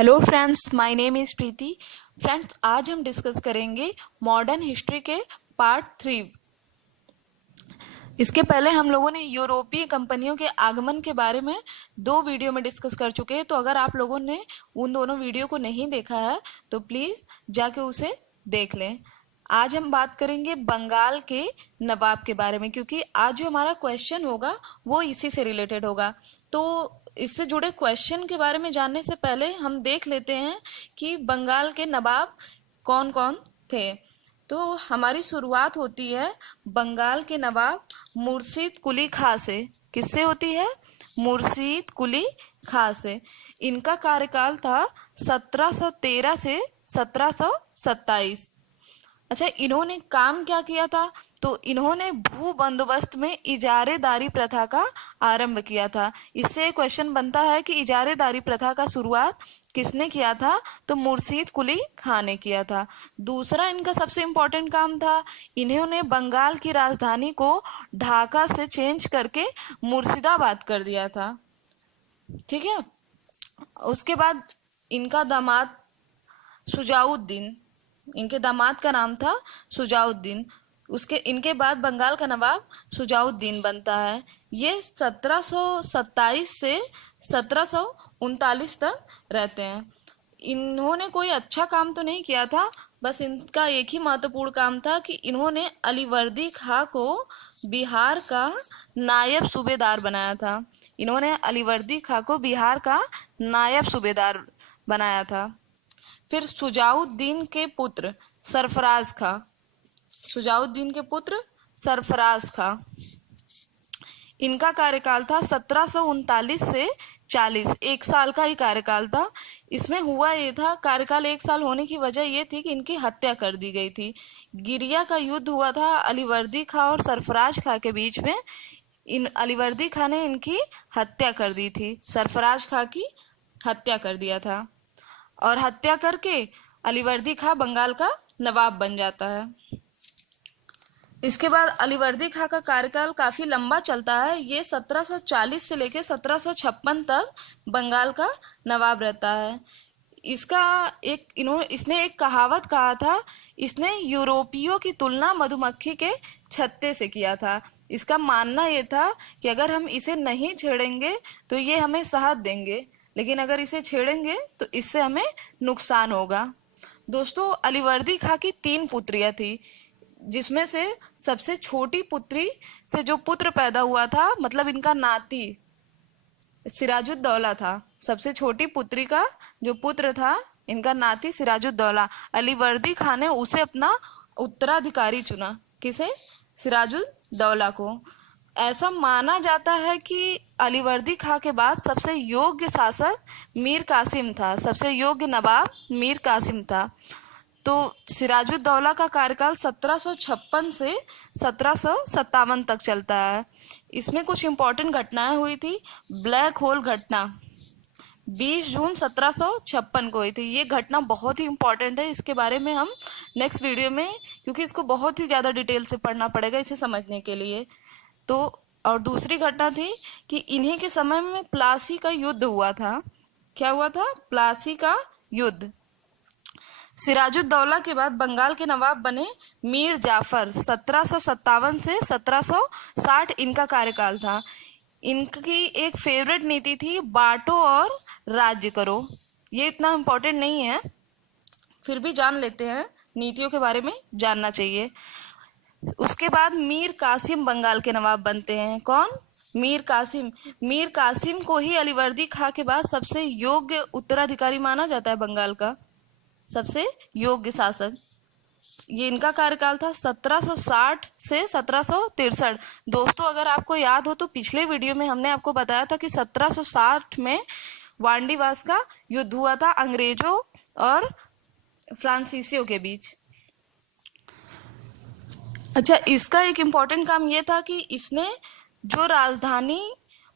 Hello friends, my name is Preeti. Friends, आज हम discuss करेंगे मॉडर्न हिस्ट्री के पार्ट 3। इसके पहले हम लोगों ने यूरोपीय कंपनियों के आगमन के बारे में 2 वीडियो में डिस्कस कर चुके हैं। तो अगर आप लोगों ने उन दोनों वीडियो को नहीं देखा है तो प्लीज़ जाके उसे देख लें। आज हम बात करेंगे बंगाल के नवाब के बारे में, क्योंकि आज जो हमारा क्वेश्चन होगा वो इसी से रिलेटेड होगा। तो इससे जुड़े क्वेश्चन के बारे में जानने से पहले हम देख लेते हैं कि बंगाल के नवाब कौन कौन थे। तो हमारी शुरुआत होती है बंगाल के नवाब मुर्शीद कुली खां से। किससे होती है? मुर्शीद कुली खां से। इनका कार्यकाल था 1713 से 1727। अच्छा, इन्होंने काम क्या किया था? तो इन्होंने भू बंदोबस्त में इजारेदारी प्रथा का आरंभ किया था। इससे क्वेश्चन बनता है कि इजारेदारी प्रथा का शुरुआत किसने किया था? तो मुर्शीद कुली खां ने किया था। दूसरा इनका सबसे इम्पोर्टेंट काम था, इन्होंने बंगाल की राजधानी को ढाका से चेंज करके मुर्शिदाबाद कर दिया था। ठीक है। उसके बाद इनका दामाद सुजाउद्दीन, इनके दामाद का नाम था सुजाउद्दीन। उसके इनके बाद बंगाल का नवाब सुजाउद्दीन बनता है। ये 1727 से 1739 तक रहते हैं। इन्होंने कोई अच्छा काम तो नहीं किया था, बस इनका एक ही महत्वपूर्ण काम था कि इन्होंने अलीवर्दी खां को बिहार का नायब सूबेदार बनाया था। इन्होंने अलीवर्दी खां को बिहार का नायब सूबेदार बनाया था। फिर सुजाउद्दीन के पुत्र सरफराज खां, सुजाउद्दीन के पुत्र सरफराज खां, इनका कार्यकाल था 1739 से 40। 1 साल का ही कार्यकाल था। इसमें हुआ ये था, कार्यकाल 1 साल होने की वजह ये थी कि इनकी हत्या कर दी गई थी। गिरिया का युद्ध हुआ था अलीवर्दी खां और सरफराज खां के बीच में। इन अलीवर्दी खां ने इनकी हत्या कर दी थी, सरफराज खां की हत्या कर दिया था। और हत्या करके अलीवर्दी खां बंगाल का नवाब बन जाता है। इसके बाद अलीवर्दी खां का कार्यकाल काफी लंबा चलता है। ये 1740 से लेकर 1756 तक बंगाल का नवाब रहता है। इसका इसने एक कहावत कहा था, इसने यूरोपियों की तुलना मधुमक्खी के छत्ते से किया था। इसका मानना ये था कि अगर हम इसे नहीं छेड़ेंगे तो ये हमें शहद देंगे, लेकिन अगर इसे छेड़ेंगे तो इससे हमें नुकसान होगा। दोस्तों, अलीवर्दी खां की 3 पुत्रियां थी, जिसमें से सबसे छोटी पुत्री से जो पुत्र पैदा हुआ था, मतलब इनका नाती सिराजुद्दौला था। सबसे छोटी पुत्री का जो पुत्र था, इनका नाती सिराजुद्दौला। अलीवर्दी खां ने उसे अपना उत्तराधिकारी चुना। किसे? सिराजुद्दौला को। ऐसा माना जाता है कि अलीवर्दी खां के बाद सबसे योग्य शासक मीर कासिम था, सबसे योग्य नवाब मीर कासिम था। तो सिराजुद्दौला का कार्यकाल 1756 से 1757 तक चलता है। इसमें कुछ इंपॉर्टेंट घटनाएं हुई थी। ब्लैक होल घटना 20 जून 1756 को हुई थी। ये घटना बहुत ही इंपॉर्टेंट है। इसके बारे में हम नेक्स्ट वीडियो में, क्योंकि इसको बहुत ही ज़्यादा डिटेल से पढ़ना पड़ेगा इसे समझने के लिए। तो और दूसरी घटना थी कि इन्हीं के समय में प्लासी का युद्ध हुआ था। क्या हुआ था? प्लासी का युद्ध। सिराजुद्दौला के बाद बंगाल के नवाब बने मीर जाफर। 1757 से 1760 इनका कार्यकाल था। इनकी एक फेवरेट नीति थी, बांटो और राज्य करो। ये इतना इम्पोर्टेंट नहीं है, फिर भी जान लेते हैं, नीतियों के बारे में जानना चाहिए। उसके बाद मीर कासिम बंगाल के नवाब बनते हैं। कौन? मीर कासिम। मीर कासिम को ही अलीवर्दी खां के बाद सबसे योग्य उत्तराधिकारी माना जाता है बंगाल का, सबसे योग्य शासक। ये इनका कार्यकाल था 1760 से 1763। दोस्तों, अगर आपको याद हो तो पिछले वीडियो में हमने आपको बताया था कि 1760 में वांडीवास का युद्ध हुआ था अंग्रेजों और फ्रांसीसियों के बीच। अच्छा, इसका एक इम्पॉर्टेंट काम ये था कि इसने जो राजधानी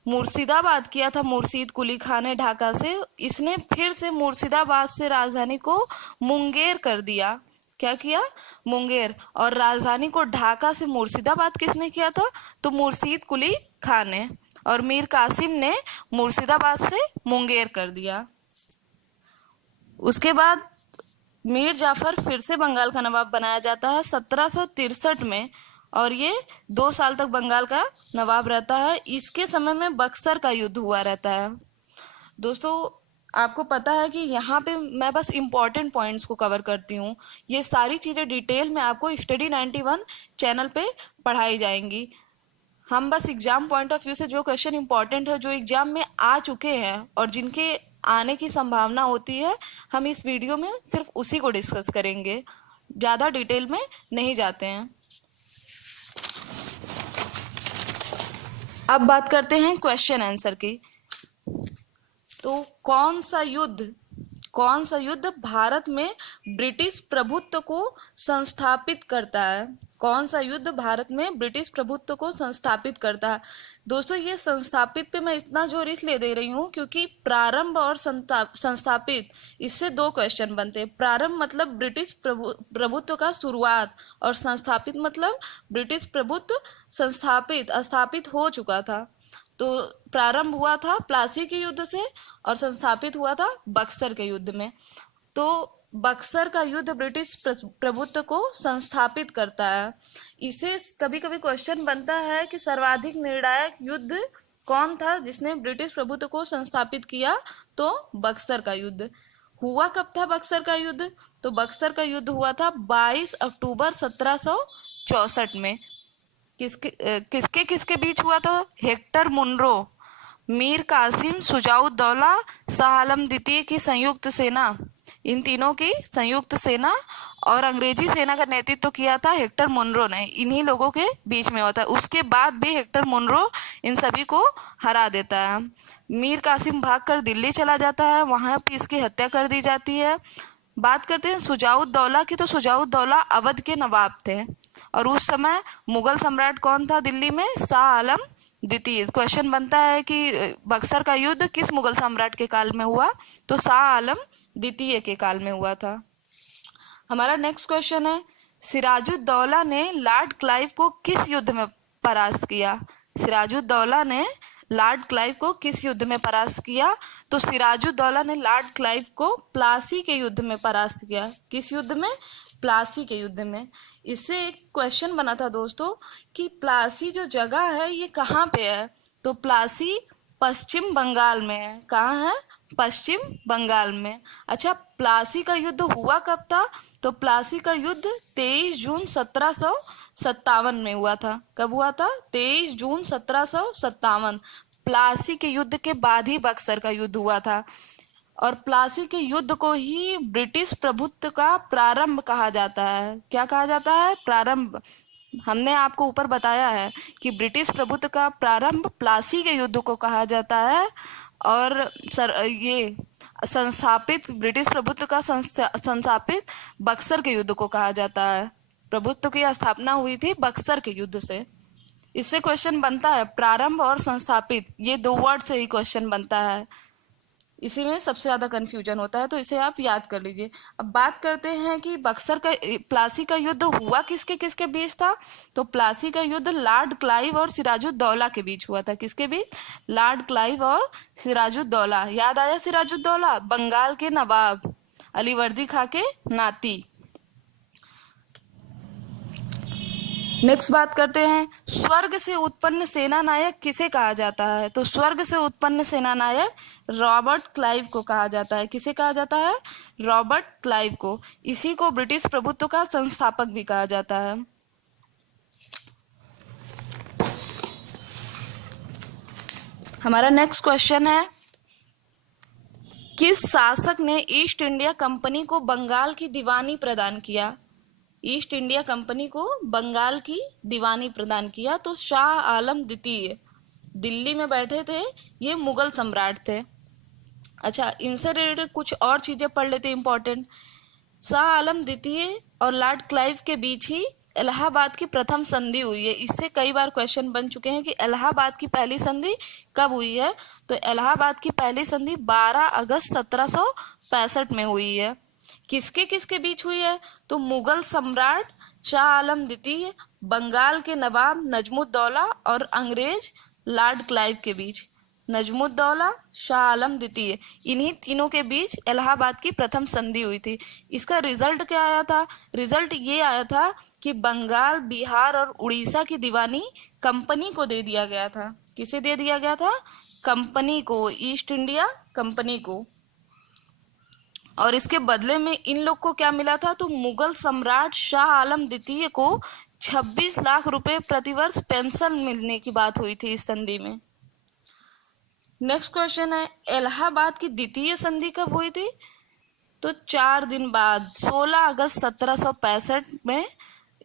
मुर्शिदाबाद किया था मुर्शीद कुली खां ने ढाका से, इसने फिर से मुर्शिदाबाद से राजधानी को मुंगेर कर दिया। क्या किया? मुंगेर। और राजधानी को ढाका से मुर्शिदाबाद किसने किया था? तो मुर्शीद कुली खां ने। और मीर कासिम ने मुर्शिदाबाद से मुंगेर कर दिया। उसके बाद मीर जाफर फिर से बंगाल का नवाब बनाया जाता है 1763 में, और ये 2 साल तक बंगाल का नवाब रहता है। इसके समय में बक्सर का युद्ध हुआ रहता है। दोस्तों, आपको पता है कि यहाँ पे मैं बस इम्पोर्टेंट पॉइंट्स को कवर करती हूँ। ये सारी चीज़ें डिटेल में आपको स्टडी 91 चैनल पे पढ़ाई जाएंगी। हम बस एग्जाम पॉइंट ऑफ व्यू से जो क्वेश्चन इंपॉर्टेंट है, जो एग्जाम में आ चुके हैं और जिनके आने की संभावना होती है, हम इस वीडियो में सिर्फ उसी को डिस्कस करेंगे, ज़्यादा डिटेल में नहीं जाते हैं। अब बात करते हैं क्वेश्चन आंसर की। तो कौन सा युद्ध भारत में ब्रिटिश प्रभुत्व को संस्थापित करता है? कौन सा युद्ध भारत में ब्रिटिश प्रभुत्व को संस्थापित करता है? दोस्तों, ये संस्थापित पे मैं इतना जोर इसलिए दे रही हूँ क्योंकि प्रारंभ और संस्थापित, इससे 2 क्वेश्चन बनते हैं। प्रारंभ मतलब ब्रिटिश प्रभुत्व का शुरुआत, और संस्थापित मतलब ब्रिटिश प्रभुत्व स्थापित हो चुका था। तो प्रारंभ हुआ था प्लासी के युद्ध से और संस्थापित हुआ था बक्सर के युद्ध में। तो बक्सर का युद्ध ब्रिटिश प्रभुत्व को संस्थापित करता है। इसे कभी कभी क्वेश्चन बनता है कि सर्वाधिक निर्णायक युद्ध कौन था जिसने ब्रिटिश प्रभुत्व को संस्थापित किया? तो बक्सर का युद्ध। हुआ कब था बक्सर का युद्ध? तो बक्सर का युद्ध हुआ था 22 अक्टूबर 1764 में। किसके बीच हुआ था? हेक्टर मुनरो, मीर कासिम, शुजाउद्दौला, शाह आलम द्वितीय की संयुक्त सेना, इन तीनों की संयुक्त सेना, और अंग्रेजी सेना का नेतृत्व किया था हेक्टर मुनरो ने। इन्हीं लोगों के बीच में होता है। उसके बाद भी हेक्टर मुनरो इन सभी को हरा देता है। मीर कासिम भागकर दिल्ली चला जाता है, वहां पर इसकी हत्या कर दी जाती है। बात करते हैं शुजाउद्दौला की। तो शुजाउद्दौला अवध के नवाब थे, और उस समय मुगल सम्राट कौन था दिल्ली में? शाह आलम द्वितीय। क्वेश्चन बनता है कि बक्सर का युद्ध किस मुगल सम्राट के काल में हुआ? तो शाह आलम द्वितीय के काल में हुआ था। हमारा नेक्स्ट क्वेश्चन है, सिराजुद्दौला ने लॉर्ड क्लाइव को किस युद्ध में परास्त किया? सिराजुद्दौला ने लॉर्ड क्लाइव को किस युद्ध में परास्त किया? तो सिराजुद्दौला ने लॉर्ड क्लाइव को प्लासी के युद्ध में परास्त किया। किस युद्ध में? प्लासी के युद्ध में। इससे एक क्वेश्चन बना था दोस्तों कि प्लासी जो जगह है ये कहाँ पे है? तो प्लासी पश्चिम बंगाल में है। कहाँ है? पश्चिम बंगाल में। अच्छा, प्लासी का युद्ध हुआ कब था? तो प्लासी का युद्ध 23 जून 1757 में हुआ था। कब हुआ था? 23 जून 1757। प्लासी के युद्ध के बाद ही बक्सर का युद्ध हुआ था, और प्लासी के युद्ध को ही ब्रिटिश प्रभुत्व का प्रारंभ कहा जाता है। क्या कहा जाता है? प्रारंभ। हमने आपको ऊपर बताया है कि ब्रिटिश प्रभुत्व का प्रारंभ प्लासी के युद्ध को कहा जाता है, और ये संस्थापित ब्रिटिश प्रभुत्व का संस्थापित बक्सर के युद्ध को कहा जाता है। प्रभुत्व की स्थापना हुई थी बक्सर के युद्ध से। इससे क्वेश्चन बनता है प्रारंभ और संस्थापित, ये 2 वर्ड से ही क्वेश्चन बनता है। इसी में सबसे ज्यादा कंफ्यूजन होता है, तो इसे आप याद कर लीजिए। अब बात करते हैं कि प्लासी का युद्ध हुआ किसके किसके बीच था? तो प्लासी का युद्ध लॉर्ड क्लाइव और सिराजुद्दौला के बीच हुआ था। किसके बीच? लॉर्ड क्लाइव और सिराजुद्दौला। याद आया सिराजुद्दौला? बंगाल के नवाब, अलीवर्दी खां के नाती। नेक्स्ट बात करते हैं, स्वर्ग से उत्पन्न सेना नायक किसे कहा जाता है? तो स्वर्ग से उत्पन्न सेना नायक रॉबर्ट क्लाइव को कहा जाता है। किसे कहा जाता है? रॉबर्ट क्लाइव को। इसी को ब्रिटिश प्रभुत्व का संस्थापक भी कहा जाता है। हमारा नेक्स्ट क्वेश्चन है, किस शासक ने ईस्ट इंडिया कंपनी को बंगाल की दीवानी प्रदान किया? ईस्ट इंडिया कंपनी को बंगाल की दीवानी प्रदान किया। तो शाह आलम द्वितीय दिल्ली में बैठे थे, ये मुगल सम्राट थे। अच्छा, इनसे रिलेटेड कुछ और चीजें पढ़ लेते इंपॉर्टेंट। शाह आलम द्वितीय और लॉर्ड क्लाइव के बीच ही इलाहाबाद की प्रथम संधि हुई है। इससे कई बार क्वेश्चन बन चुके हैं कि इलाहाबाद की पहली संधि कब हुई है? तो इलाहाबाद की पहली संधि 12 अगस्त 1765 में हुई है। किसके किसके बीच हुई है? तो मुगल सम्राट शाह आलम द्वितीय, बंगाल के नवाब नजमुद्दौला और अंग्रेज लॉर्ड क्लाइव के बीच। नजमुद्दौला, शाह आलम द्वितीय, इन्हीं तीनों के बीच इलाहाबाद की प्रथम संधि हुई थी। इसका रिजल्ट क्या आया था? रिजल्ट ये आया था कि बंगाल, बिहार और उड़ीसा की दीवानी कंपनी को दे दिया गया था। किसे दे दिया गया था? कंपनी को, ईस्ट इंडिया कंपनी को। और इसके बदले में इन लोग को क्या मिला था? तो मुगल सम्राट शाह आलम द्वितीय को 26 लाख रुपए प्रतिवर्ष पेंशन मिलने की बात हुई थी इस संधि में। नेक्स्ट क्वेश्चन है, इलाहाबाद की द्वितीय संधि कब हुई थी? तो 4 दिन बाद 16 अगस्त 1765 में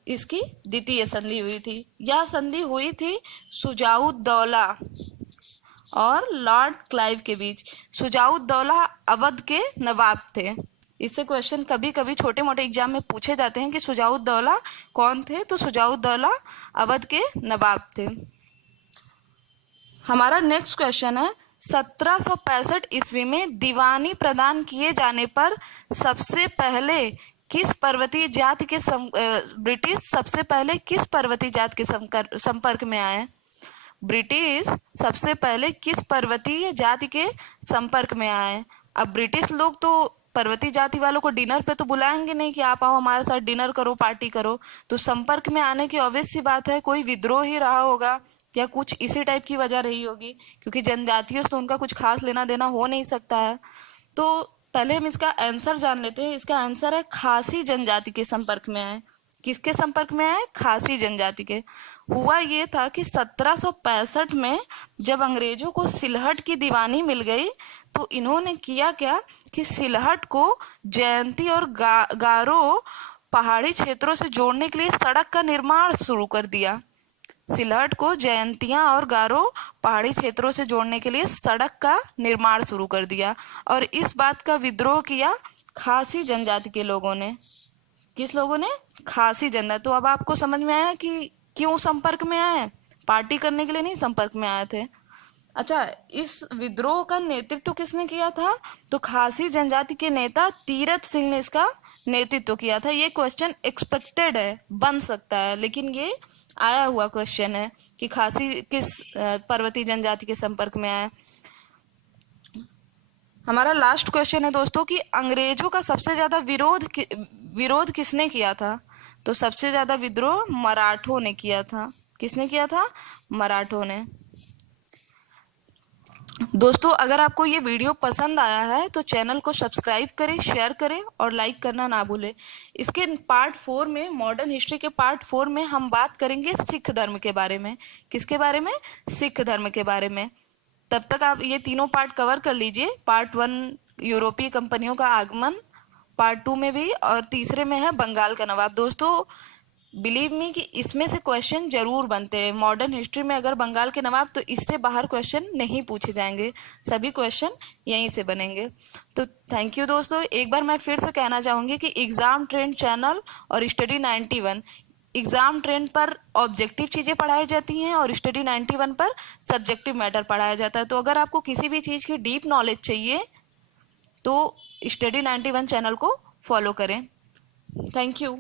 इसकी द्वितीय संधि हुई थी। यह संधि हुई थी शुजाउद्दौला और लॉर्ड क्लाइव के बीच। शुजाउद्दौला अवध के नवाब थे। इससे क्वेश्चन कभी कभी छोटे मोटे एग्जाम में पूछे जाते हैं कि शुजाउद्दौला कौन थे? तो शुजाउद्दौला अवध के नवाब थे। हमारा नेक्स्ट क्वेश्चन है, 1765 ईस्वी में दीवानी प्रदान किए जाने पर सबसे पहले किस पर्वतीय जाति के ब्रिटिश सबसे पहले किस पर्वतीय जाति के संपर्क में आए? ब्रिटिश सबसे पहले किस पर्वतीय जाति के संपर्क में आए? अब ब्रिटिश लोग तो पर्वतीय जाति वालों को डिनर पे तो बुलाएंगे नहीं कि आप आओ हमारे साथ डिनर करो, पार्टी करो। तो संपर्क में आने की ऑब्वियस सी बात है, कोई विद्रोह ही रहा होगा या कुछ इसी टाइप की वजह रही होगी, क्योंकि जनजातियों से तो उनका कुछ खास लेना देना हो नहीं सकता है। तो पहले हम इसका आंसर जान लेते हैं। इसका आंसर है खासी जनजाति के संपर्क में आए। किसके संपर्क में आए? खासी जनजाति के। हुआ ये था कि 1765 में जब अंग्रेजों को सिलहट की दीवानी मिल गई तो इन्होंने किया क्या कि सिलहट को जयंती और गारो पहाड़ी क्षेत्रों से जोड़ने के लिए सड़क का निर्माण शुरू कर दिया। सिलहट को जयंतियां और गारो पहाड़ी क्षेत्रों से जोड़ने के लिए सड़क का निर्माण शुरू कर दिया और इस बात का विद्रोह किया खासी जनजाति के लोगों ने। किस लोगों ने? खासी जनजाति। तो अब आपको समझ में आया कि क्यों संपर्क में आए? पार्टी करने के लिए नहीं संपर्क में आए थे। अच्छा, इस विद्रोह का नेतृत्व किसने किया था? तो खासी जनजाति के नेता तीरथ सिंह ने इसका नेतृत्व किया था। ये क्वेश्चन एक्सपेक्टेड है, बन सकता है, लेकिन ये आया हुआ क्वेश्चन है कि खासी किस पर्वतीय जनजाति के संपर्क में आया। हमारा लास्ट क्वेश्चन है दोस्तों कि अंग्रेजों का सबसे ज्यादा विरोध किसने किया था? तो सबसे ज्यादा विद्रोह मराठों ने किया था। किसने किया था? मराठों ने। दोस्तों, अगर आपको ये वीडियो पसंद आया है तो चैनल को सब्सक्राइब करें, शेयर करें और लाइक करना ना भूलें। इसके पार्ट 4 में, मॉडर्न हिस्ट्री के पार्ट 4 में हम बात करेंगे सिख धर्म के बारे में। किसके बारे में? सिख धर्म के बारे में। तब तक आप ये तीनों पार्ट कवर कर लीजिए। पार्ट 1 यूरोपीय कंपनियों का आगमन, पार्ट 2 में भी, और तीसरे में है बंगाल का नवाब। दोस्तों, बिलीव मी कि इसमें से क्वेश्चन जरूर बनते हैं। मॉडर्न हिस्ट्री में अगर बंगाल के नवाब, तो इससे बाहर क्वेश्चन नहीं पूछे जाएंगे, सभी क्वेश्चन यहीं से बनेंगे। तो थैंक यू दोस्तों। एक बार मैं फिर से कहना चाहूंगी कि एग्जाम ट्रेंड चैनल और स्टडी 91, एग्जाम ट्रेंड पर ऑब्जेक्टिव चीजें पढ़ाई जाती हैं और स्टडी 91 पर सब्जेक्टिव मैटर पढ़ाया जाता है। तो अगर आपको किसी भी चीज की डीप नॉलेज चाहिए तो स्टडी 91 चैनल को फॉलो करें। Thank you.